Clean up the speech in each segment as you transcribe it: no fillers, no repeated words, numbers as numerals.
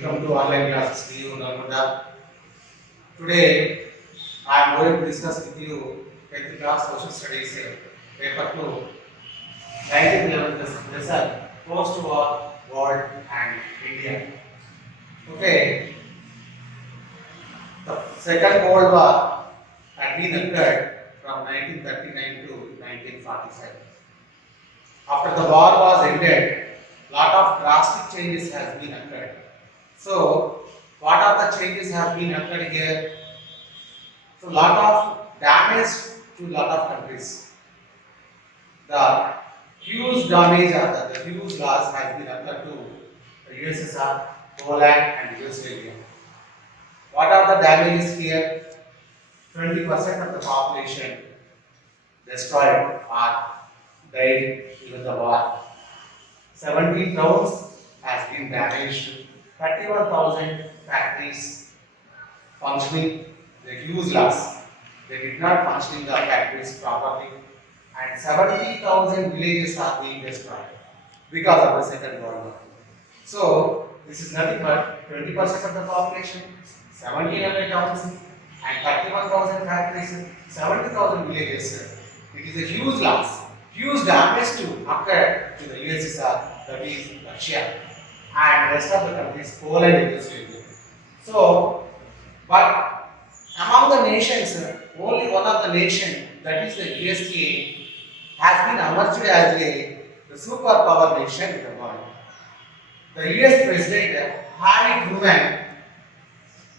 Welcome to online classes. See you, Narmada. Today, I am going to discuss with you 10th class social studies paper 2, 19th 11th lesson, post-war world and India. Okay, the Second World War had been occurred from 1939 to 1945. After the war was ended, lot of drastic changes has been occurred. So, what are the changes have been occurred here? So, lot of damage to lot of countries. The huge damage or the huge loss has been occurred to the USSR, Poland and Yugoslavia. What are the damages here? 20% of the population destroyed or died in the war. 17 towns has been damaged. 31,000 factories functioning, the huge loss. They did not function in the factories properly, and 70,000 villages are being destroyed because of the Second World War. So, this is nothing but 20% of the population, 1,700 towns, and 31,000 factories, 70,000 villages. It is a huge loss, huge damage to occur to the USSR, that is Russia, and rest of the countries, Poland and Yugoslavia. So, but among the nations, only one of the nation, that is the USA, has been emerged as the superpower nation in the world. The US President Harry Truman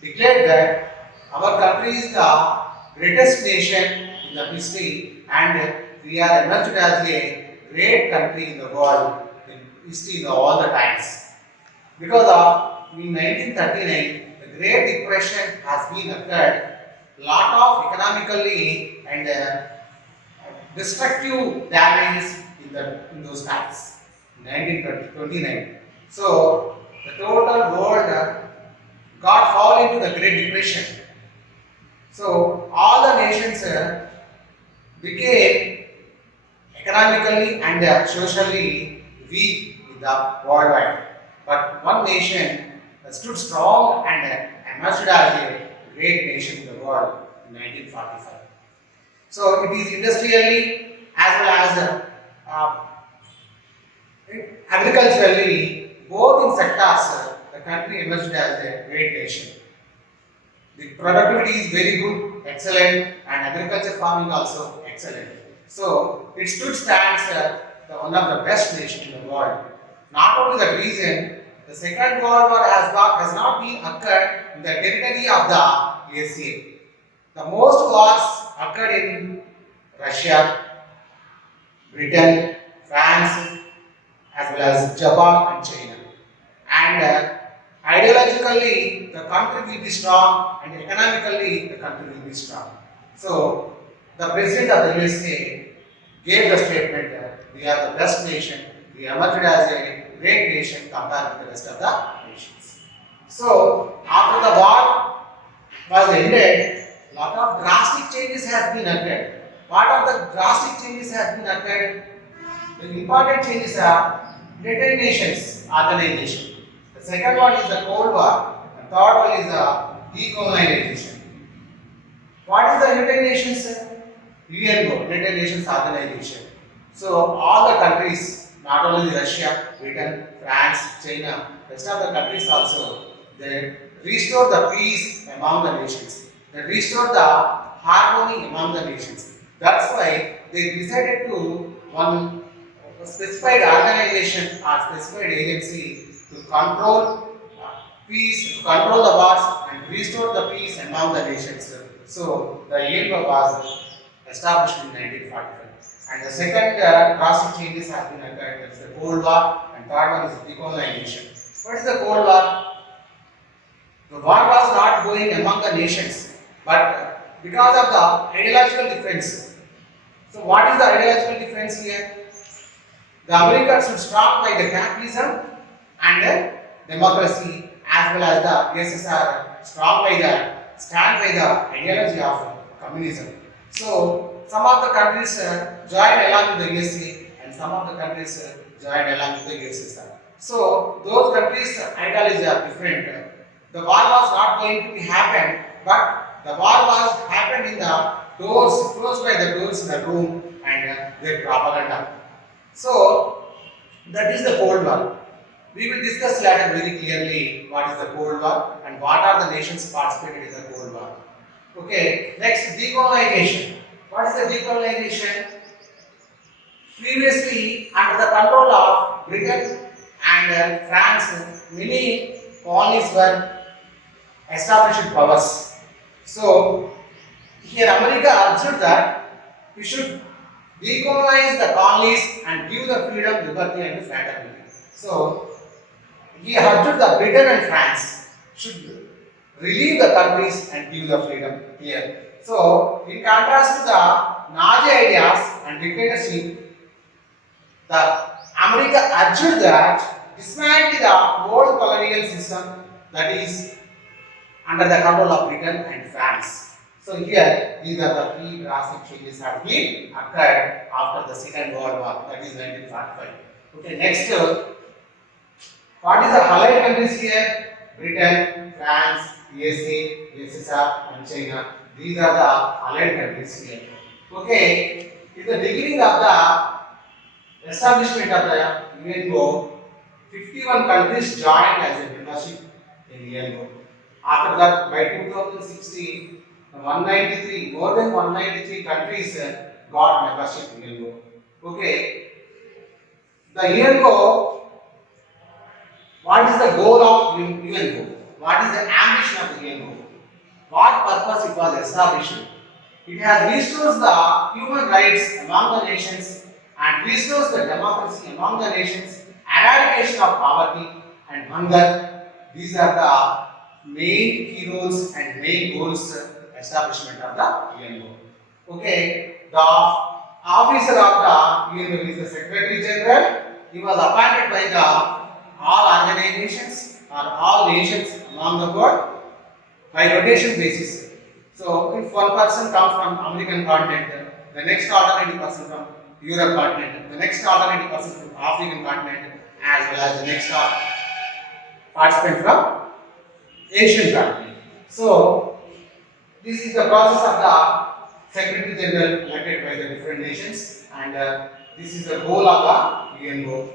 declared that our country is the greatest nation in the history, and we are emerged as a great country in the world in history in all the times. Because of in 1939, the Great Depression has been occurred, lot of economically and destructive damage in those times. 1929. So the total world got fall into the Great Depression. So all the nations became economically and socially weak in the worldwide. But one nation stood strong and emerged as a great nation in the world in 1945. So it is industrially as well as agriculturally, both in sectors, the country emerged as a great nation. The productivity is very good, excellent, and agriculture farming also excellent. So it stood stands one of the best nations in the world. Not only the reason, the Second World War has not been occurred in the territory of the USA. The most wars occurred in Russia, Britain, France, as well as Japan and China. And ideologically, the country will be strong, and economically, the country will be strong. So, the President of the USA gave the statement that we are the best nation, we emerged as a great nation compared with the rest of the nations. So, after the war was ended, lot of drastic changes have been occurred. What are the drastic changes have been occurred? The important changes are United Nations organization. The second one is the Cold War. The third one is the decolonization. What is the United Nations? UNO, United Nations Organization. So all the countries, not only Russia, Britain, France, China, rest of the countries also, they restore the peace among the nations. They restore the harmony among the nations. That's why they decided to one specified organization or specified agency to control peace, to control the wars and restore the peace among the nations. So the UNO was established in 1945. And the second drastic changes have been occurred. That's the Cold War, and third one is decolonization. What is the Cold War? The war was not going among the nations, but because of the ideological difference. So what is the ideological difference here? The Americans should stop by the capitalism and democracy, as well as the USSR stand by the ideology of communism. So some of the countries joined along with the USA, and some of the countries joined along with the USSR. So those countries' ideologies are different. The war was not going to be happen, but the war was happened in the doors, closed by the doors in the room and their propaganda. So that is the Cold War. We will discuss later very clearly what is the Cold War and what are the nations participated in the Cold War. Okay, next decolonization. What is the decolonization? Previously, under the control of Britain and France, many colonies were established powers. So, here America urged that we should decolonize the colonies and give the freedom, liberty, and fraternity. So, he urged the Britain and France should relieve the countries and give the freedom here. So, in contrast to the Nazi ideas and dictatorship, the America urged that dismantle the old colonial system that is under the control of Britain and France. So here these are the key drastic changes have been occurred after the Second World War, that is 1945. Okay, next what is the allied countries here? Britain, France, USA, USSR and China. These are the allied countries here. Okay, in the beginning of the establishment of the UNESCO, 51 countries joined as a membership in UNESCO. After that, by 2016, more than 193 countries got membership in UNESCO. Okay, the UNESCO, what is the goal of UNESCO? What is the ambition of the UNESCO? What purpose it was established? It has restored the human rights among the nations and restores the democracy among the nations, eradication of poverty and hunger. These are the main key roles and main goals establishment of the UNESCO. Okay, the officer of the UNESCO is the Secretary General. He was appointed by the all organizations or all nations among the world by rotation basis. So, if one person comes from American continent, the next alternative person from Europe continent, the next alternative person from African continent, as well as the next participant from Asian continent. So, this is the process of the Secretary General elected by the different nations, and this is the goal of the UNESCO.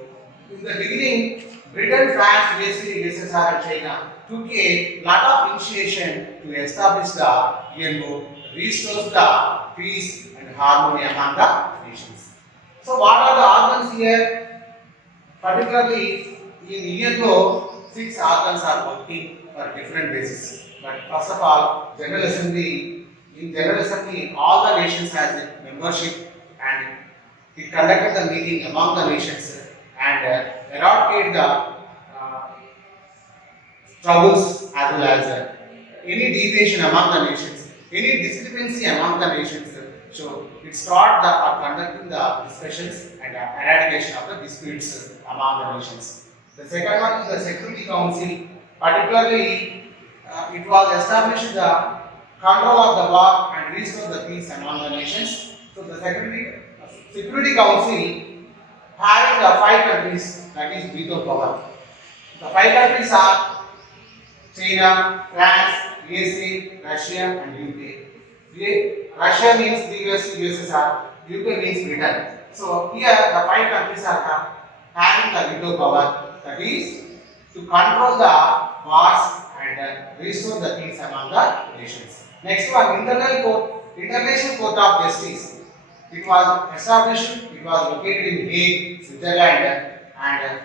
In the beginning, Britain, France, USA, USSR, and China took a lot of initiation to establish the UNESCO, restores the peace and harmony among the nations. So, what are the organs here? Particularly in UNESCO, 6 organs are working for different bases. But first of all, General Assembly. In General Assembly, all the nations has a membership, and it conducted the meeting among the nations and eradicate the troubles as well as any deviation among the nations, any discrepancy among the nations. So it started conducting the discussions and eradication of the disputes among the nations. The second one is the Security Council. Particularly, it was established the control of the war and restore the peace among the nations. So the Security Council having the 5 countries, that is veto power. The 5 countries are China, France, USA, Russia and UK. Russia means the US, USSR, UK means Britain. So here the 5 countries are having the veto power, that is to control the wars and restore the peace among the nations. Next one, International Court of Justice. It was established, it was located in Hague, Switzerland, and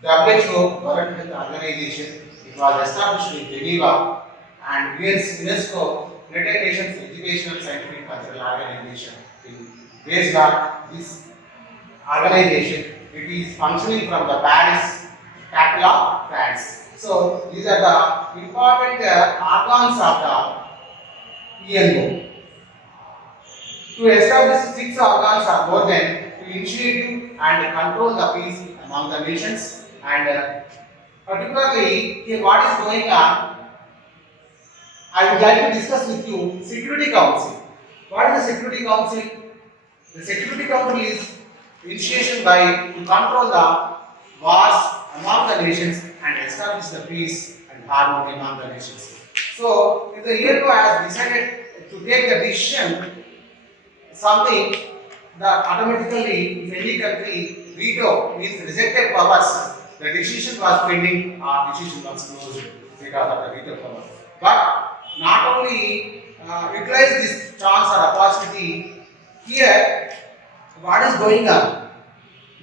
WHO, World Health Organization. It was established in Geneva, and UNESCO, United Nations Educational, Scientific, Cultural Organization. Based on this organization, it is functioning from the Paris, capital of France. So these are the important organs of the UNESCO. To establish 6 organs or more than to initiate and control the peace among the nations, and particularly here what is going on, I would like to discuss with you Security Council. What is the Security Council? The Security Council is initiation by to control the wars among the nations and establish the peace and harmony among the nations. So, if the UNESCO has decided to take the decision, something that automatically, if any country veto means rejected powers, the decision was pending or decision was closed because of the veto power. But not only utilize this chance or opportunity here, what is going on?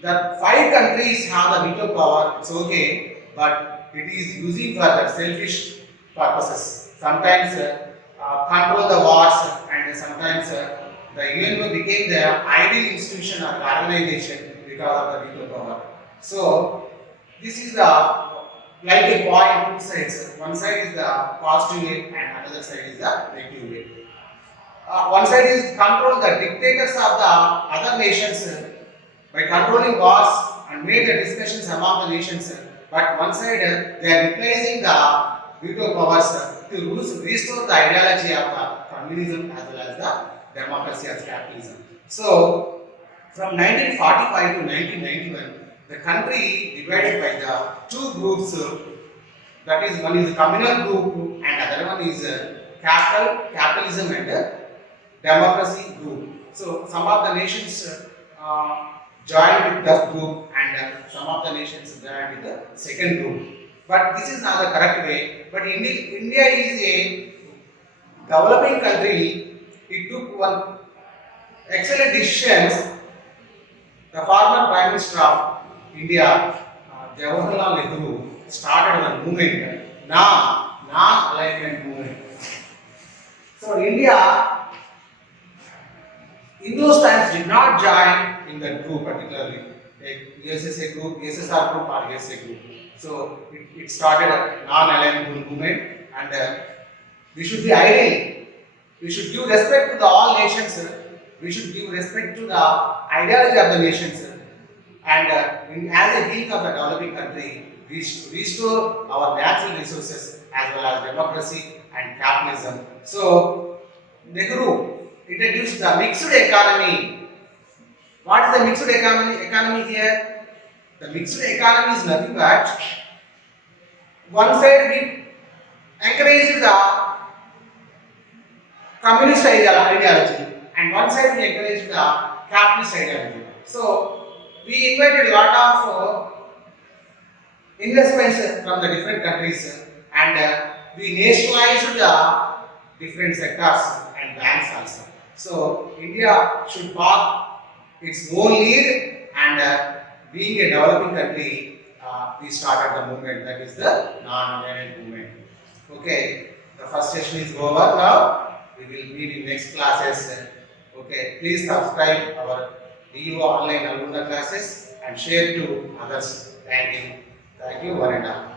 The 5 countries have the veto power, it's okay, but it is using for the selfish purposes. Sometimes control the wars, and sometimes the UN became the ideal institution or organization because of the veto power. So this is the like a coin, two sides. One side is the positive way and another side is the negative way. One side is control the dictators of the other nations by controlling wars and made the discussions among the nations. But one side they are replacing the veto powers to restore the ideology of the communism as well as the democracy as capitalism. So, from 1945 to 1991, the country divided by the 2 groups. That is, one is communal group and other one is capitalism and democracy group. So, some of the nations joined with the group and some of the nations joined with the second group. But this is not the correct way. But India is a developing country. It took one excellent decisions. The former Prime Minister of India, Jawaharlal Nehru, started a movement, non-alignment movement. So India, in those times, did not join in that group particularly, like USSA group, USSR group, or USA group. So it started a non-alignment movement, and we should be ideal. We should give respect to all nations. We should give respect to the ideology of the nations. And as a being of a developing country, we should restore our natural resources as well as democracy and capitalism. So, Nehru introduced the mixed economy. What is the mixed economy here? The mixed economy is nothing but one side we encourage the communist ideology and one side we encourage the capitalist ideology. So, we invited a lot of investments from the different countries and we nationalized the different sectors and banks also. So, India should walk its own lead and being a developing country, we started the movement that is the non-alignment movement. Okay, the first session is over now. We will meet in next classes. Okay, please subscribe our DU online alumni classes and share to others. Thank you, one and all.